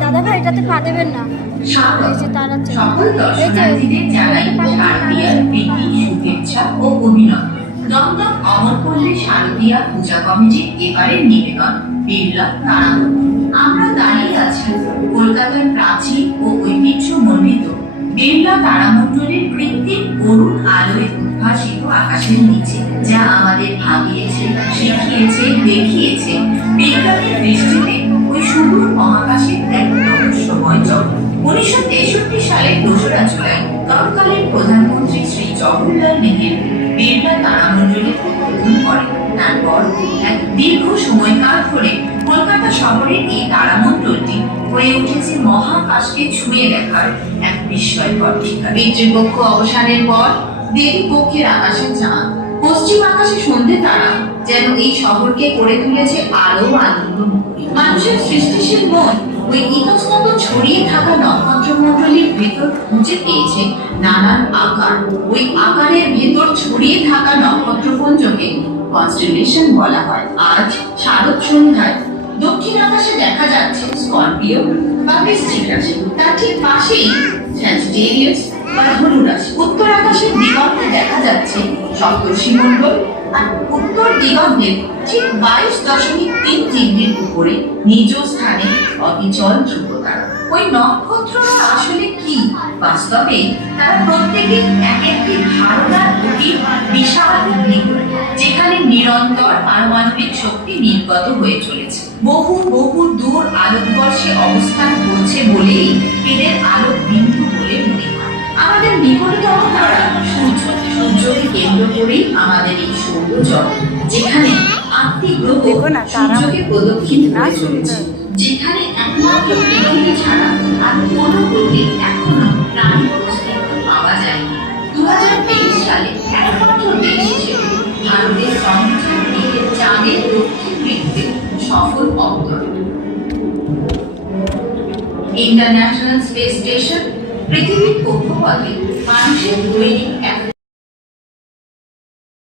দাদা ভাই এটাতে পা দেবেন না। সকল দর্শনার্থীদের জানাই শারদীয়ার প্রীতি, শুভেচ্ছা ও অভিনন্দন। দমদম অমরপল্লী শারদীয়া পূজা কমিটির এবারের নিবেদন বিড়লা তারামণ্ডল। আমরা দাঁড়িয়ে আছি কলকাতার প্রাচীন ও ঐতিহ্যমণ্ডিত বিড়লা তারামণ্ডলের কৃত্রিম অরুণ আলোয় উদ্ভাসিত আকাশের নিচে, যা আমাদের ভাবিয়েছে, শিখিয়েছে, দেখিয়েছে বিজ্ঞানের দৃষ্টিতে ওই সুদূর মহাকাশের এক রহস্যময় জগৎ। 1963 সালের 2রা জুলাই তৎকালীন প্রধানমন্ত্রী শ্রী জওহরলাল নেহেরু বিড়লা তারামণ্ডলে উদ্বোধন করেন। তারপর এক দীর্ঘ সময়কাল ধরে কলকাতা শহরের এই তারামণ্ডলটি হয়ে উঠেছে মহাকাশকে ছুঁয়ে দেখার এক বিস্ময়কর ঠিকানা। পিতৃপক্ষ অবসানের পর দেবী পক্ষের আকাশে চাঁদ, পশ্চিম আকাশে সন্ধ্যে তারা যেন এই শহরকে করে তুলেছে আলো আনন্দমুখী। মানুষের সৃষ্টিশীল মন ওই ইতস্তত ছড়িয়ে থাকা নক্ষত্রমণ্ডলীর ভেতর খুঁজে পেয়েছে নানান আকার। ওই আকারের ভেতর ছড়িয়ে থাকা নক্ষত্রপুঞ্জকে কনস্টেলেশন বলা হয়। আজ শারদ সন্ধ্যায় দক্ষিণ আকাশে দেখা যাচ্ছে স্করপিও বা বৃশ্চিক রাশি, তার ঠিক পাশেই স্যাজিটেরিয়াস বা ধনু রাশি। উত্তর আকাশের দিগন্তে দেখা যাচ্ছে সপ্তর্ষি মণ্ডল, আর উত্তর দিগন্তের ঠিক 22.3 ডিগ্রির উপরে নিজ স্থানে অবিচল ধ্রুবতারা। ওই নক্ষত্ররা আসলে কি? বাস্তবে তারা প্রত্যেকে এক একটি ধারণার অতি বিশাল অগ্নিকুণ্ড, যেখানে নিরন্তর পারমাণবিক শক্তি নির্গত হয়ে চলেছে। বহু বহু দূর আলোকবর্ষে অবস্থান করছে বলেই এদের আলোক বিন্দু বলে মনে হয়। আমাদের নিকটতম তারা সূর্য। সূর্যকে কেন্দ্র করেই আমাদের এই সৌরজগৎ, যেখানে 8টি গ্রহ সূর্যকে প্রদক্ষিণ করে চলেছে, যেখানে একমাত্র পৃথিবী ছাড়া আর কোনো গ্রহে এখনো প্রাণীর অস্তিত্ব পাওয়া যায়নি। 2023 সালে একমাত্র দেশ হিসেবে ভারতের চন্দ্রযান চাঁদের দক্ষিণ বৃত্তে সফল অবতরণ। ইন্টারন্যাশনাল স্পেস স্টেশন পৃথিবীর কক্ষপথে মানুষের দৈনিক